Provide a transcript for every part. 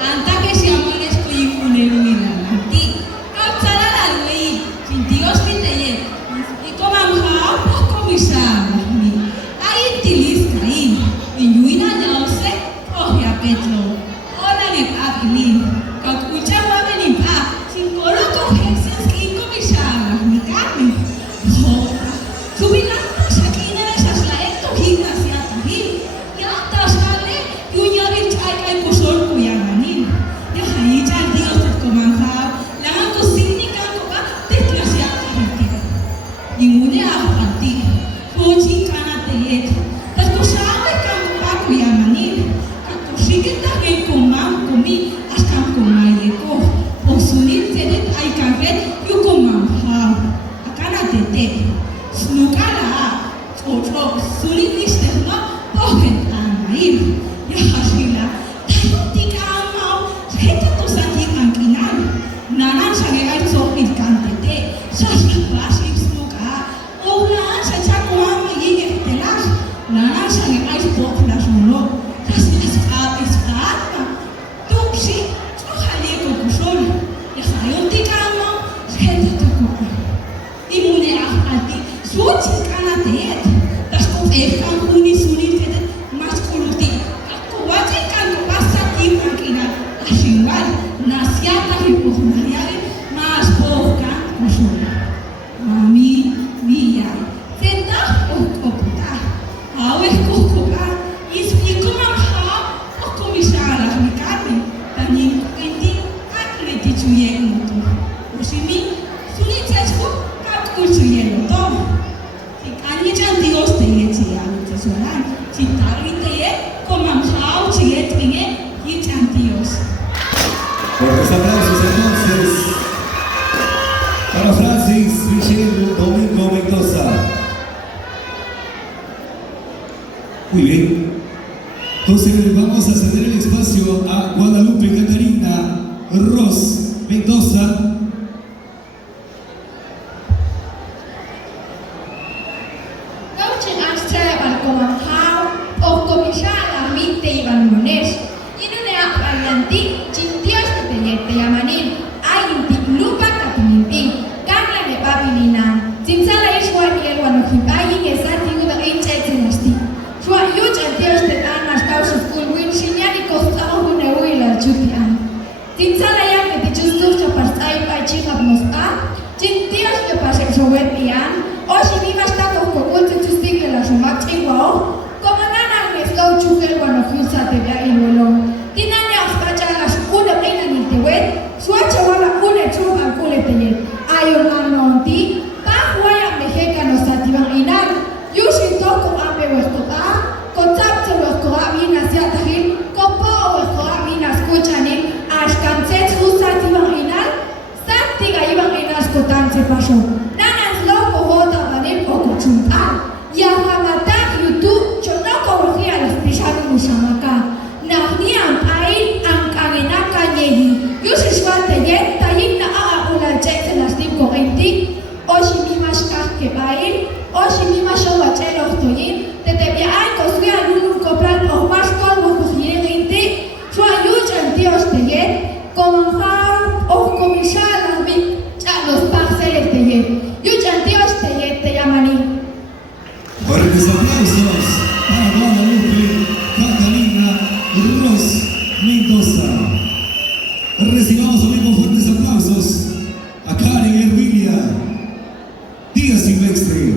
anta que si amor es que un ilumina nanti kapsala lalui Dios piteye y como amha poco misama ni ay tilis kai inyuina jause oh ya petro ona ne apili kakucha wa ni pa sin kolo ko Jesus ki ko misama ni kami ho subila sakina sasla eto hina sia tahi ya tasale yunyari chai kai kusol kuyamanin ya hai chan Dios ko mangha langan ko signika ko ba Ingune ahati, pochi kana teet. Tas ko sawe kam paku yamanin. Kako sigeta gen komam komi astam komaye ko. Osunit tedet ay kaget yu komam ha. Akana tete. Snukala otro sulit listehno pohet anaim. Ya hasila. Tayo tika amau. Heta to sanji angkinan. Nanan sange ay sopit kan tete. Sasabasi. Ola saja kuama ini telas, nana sange ais poklas mulu, kasih habis apa? Tuksi, soalnya kukusol, ya kayu tikamo, sekitar tukuk. Imune ahadi, suci kana teet, tas kuekan kuni sulit teet, mas kuluti, aku wajib kan kupasat imangkina, asyingan, nasihat hibuh nariari, mas pokan kusol, mami. Mia, tenda okuputa, awe kokupa, ispi kumamha, okumisara mikami, tanin kuinti, akleti chuyen moto. Osimi, sunitesku, kakul chuyen moto. Sikani chan Dios te yeti alu tesoran, sitari te ye, komamha uchiyet inge, yichan Dios. Fuertes aplausos entonces para Francis Michelle Domingo Mendoza. Muy bien. Entonces vamos a ceder el espacio a Guadalupe Catarina Ross Mendoza. Fuertes aplausos para Guadalupe Catarina Ross Mendoza. Recibamos también con fuertes aplausos a Karen Hervilia Díaz Silvestre.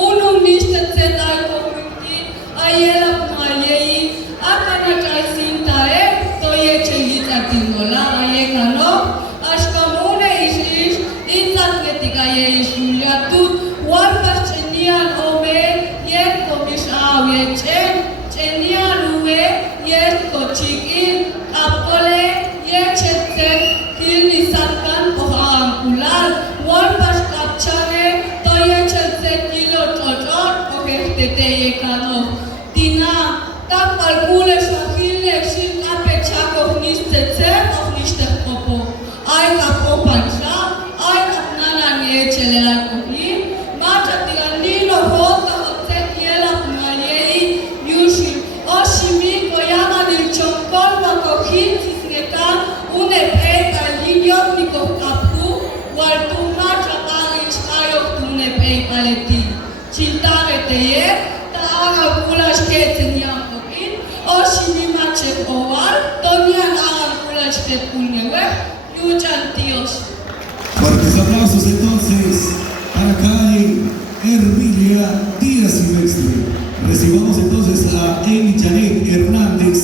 Unum nistet sedai komunti ayelap mayei akana Cola, Ayekano, Ashkamune is in Atletica is Julia Tut, Warpas Chenian Ome, Yet Komishaw, Chenian Uwe, Yet Kochikin, Apole, Yet Chetek, Hilni Satkan, Ohampular, Warpas Kapchane, Toya Chetek, Kilo Chochot, Oketete Yekano, Tina, Tapal Kule Shahile, Shin Apechak of Nistete, of Nistekopo, I Kapo Pancha, I Kapnana Nechelera Kohi, Mata Tiganino Hota Hotek Yela Pumalei, Yushi, Oshimi, Koyama del Chonkol, Makohin, Sisneka, Une Pepa, Linyot Niko Kapu, Waltuma Chapanish, Ayok Tune Pepa Leti, Chiltare Teye, Taara Kulash Ketenya. Oshimi Mache Oval, Tonian Aran Kulash Ketunewe, Yuchan Dios. Fuertes aplausos entonces para Karen Hermilia Díaz Silvestre. Recibamos entonces a Emi Janet Hernández.